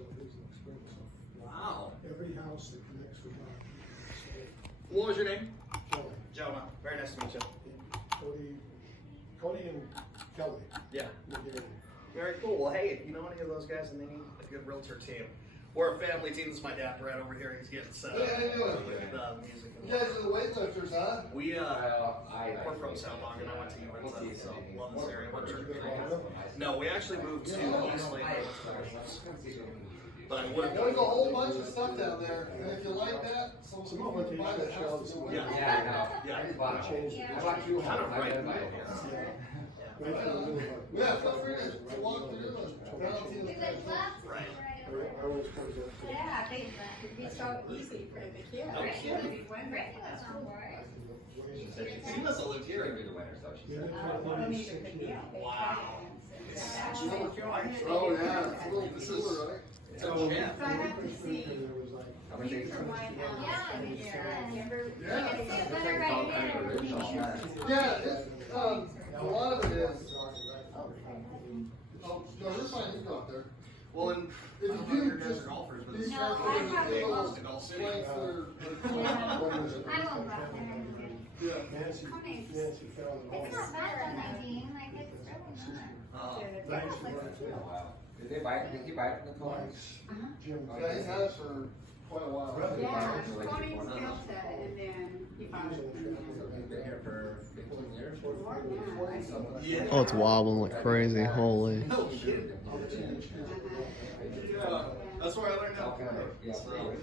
so it is an experience. Wow. Every house that connects with God. What was your name? Kelly. Jonah. Very nice to meet you. Cody and Kelly. Yeah. McGarry. Very cool. Well, hey, if you know any of those guys and they need a good realtor team, or a family team, this is my dad Brad over here. He's getting set up Hey, how you doing? with music. You guys are the weightlifters, huh? We're from South Long, and I went to UNC, so love this area. Went to No, we actually moved to East Lake. But I would have There's a whole bunch of stuff down there, and if you like that, someone would buy the house. Yeah. Yeah, I know. Yeah. I just bought Changed it. it. I bought two Kind of homes. right. I didn't Right in the middle of Yeah, feel free to walk through and Valentina's Right. I always come down to. Yeah, I think it'd be so easy for the kids. No kidding. He must have lived here. During the winter, so she's. Yeah, Don't need to pick me up. Wow. Oh, yeah, it's a little This is- cooler, right? So, yeah. So I have to see And there was like, How much you they for my house in here. Remember? Yeah. Yeah. Yeah, it's, a lot of it is, oh, no, this fine, you go up there. Well, and If you I don't know if your do, guys just are golfers, but be this careful I with have the little close to Golf City. planks that are. I won't go out there. Yeah. Nancy found it all. It's not bad though, Nadine, like it's really not. Thanks for running. Oh, wow. Did they buy it? Did he buy it from the college? Jim. Yeah, he's had it for quite a while. Yeah, Tony built it and then he found it. He's been here for 15 years. Yeah. Oh, it's wobbling like crazy. Holy. No kidding. Yeah. That's where I learned how to play. Yeah. So,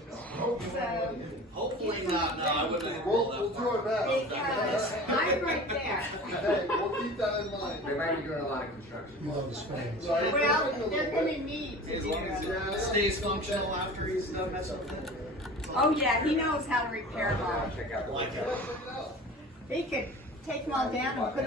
Hopefully not. No, I wouldn't have We'll do our best. because I'm right there. Hey, we'll keep that in mind. They might be doing a lot of construction. He loves fans. Right? Well, they're gonna need to As do long as it. it stays functional after he's done messing with it. Oh yeah, he knows how to repair them. Check out the. Like Yeah, check it out. He could take them all down and put them